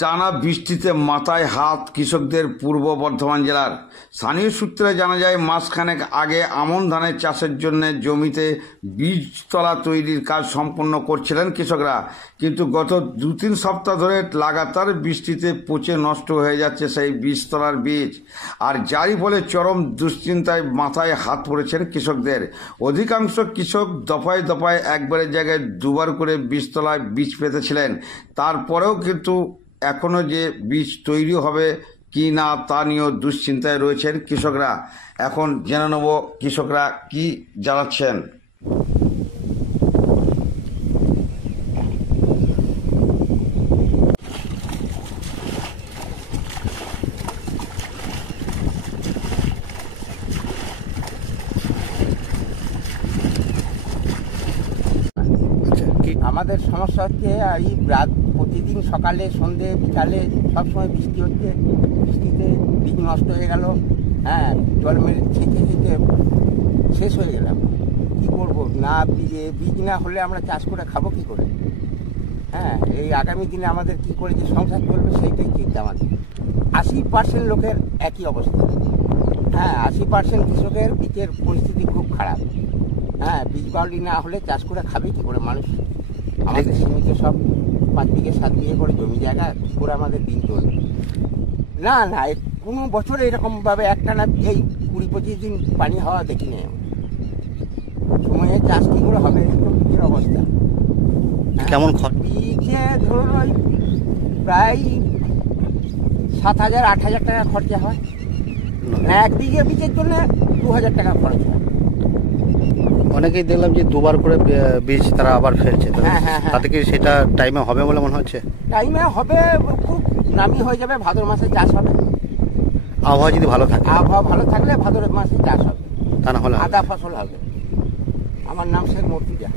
টানা বৃষ্টিতে মাথায় হাত কৃষকদের। পূর্ব বর্ধমান জেলার স্থানীয় সূত্রে জানা যায়, মাসখানেক আগে আমন ধানের চাষের জন্য জমিতে বীজতলা তৈরির কাজ সম্পন্ন করছিলেন কৃষকরা, কিন্তু গত 2-3 সপ্তাহ ধরে লাগাতার বৃষ্টিতে পচে নষ্ট হয়ে যাচ্ছে সেই বীজতলার বীজ, আর যারই ফলে চরম দুশ্চিন্তায় মাথায় হাত পড়েছেন কৃষকদের। অধিকাংশ কৃষক দফায় দফায় একবারের জায়গায় দুবার করে বীজতলায় বীজ পেতেছিলেন, তারপরেও কিন্তু এখনো যে বীজ তৈরি হবে কি না তা নিয়েও দুশ্চিন্তায় রয়েছেন কৃষকরা। এখন জেনে নেব কৃষকরা কি জানাচ্ছেন। আমাদের সমস্যা হচ্ছে এই রাত প্রতিদিন সকালে সন্ধে বিকালে সবসময় বৃষ্টি হচ্ছে, বৃষ্টিতে বীজ নষ্ট হয়ে গেল। হ্যাঁ, জল মেরে ছেঁকে ছেঁকে শেষ হয়ে গেলাম। কী করবো, না বীজ না হলে আমরা চাষ করে খাবো কী করে? হ্যাঁ, এই আগামী দিনে আমাদের কী করে যে সংসার চলবে সেইটাই চিন্তা আমাদের। 80% লোকের একই অবস্থা। হ্যাঁ, 80% কৃষকের বীজের পরিস্থিতি খুব খারাপ। হ্যাঁ, বীজ বাউলি না হলে চাষ করে খাবে কী করে মানুষ? আমাদের সীমিত সব 5 বিঘে 7 বিঘে করে জমি জায়গা করে আমাদের দিন চলবে না। না, কোনো বছর এরকমভাবে একটানা এই 20-25 দিন পানি হওয়া দেখিনি। সময়ে চাষ কী করে হবে? বীজের অবস্থা কেমন? বীজে ধরুন ওই প্রায় 7,000-8,000 টাকা খরচা হয়। 1 বিঘে বীজের জন্য 2,000 টাকা খরচ হয়। অনেকেই দেখলাম যে দুবার করে বীজ তারা আবার ফেলছে, তাতে কি সেটা টাইমে হবে বলে মনে হচ্ছে? টাইমে হবে, খুব নামি হয়ে যাবে। ভাদর মাসে চাষ হবে, আবহাওয়া যদি ভালো থাকে। আবহাওয়া ভালো থাকলে ভাদর মাসে চাষ হবে, তা না হলে আদা ফসল হবে। আমার নাম শেখ মর্তুজা।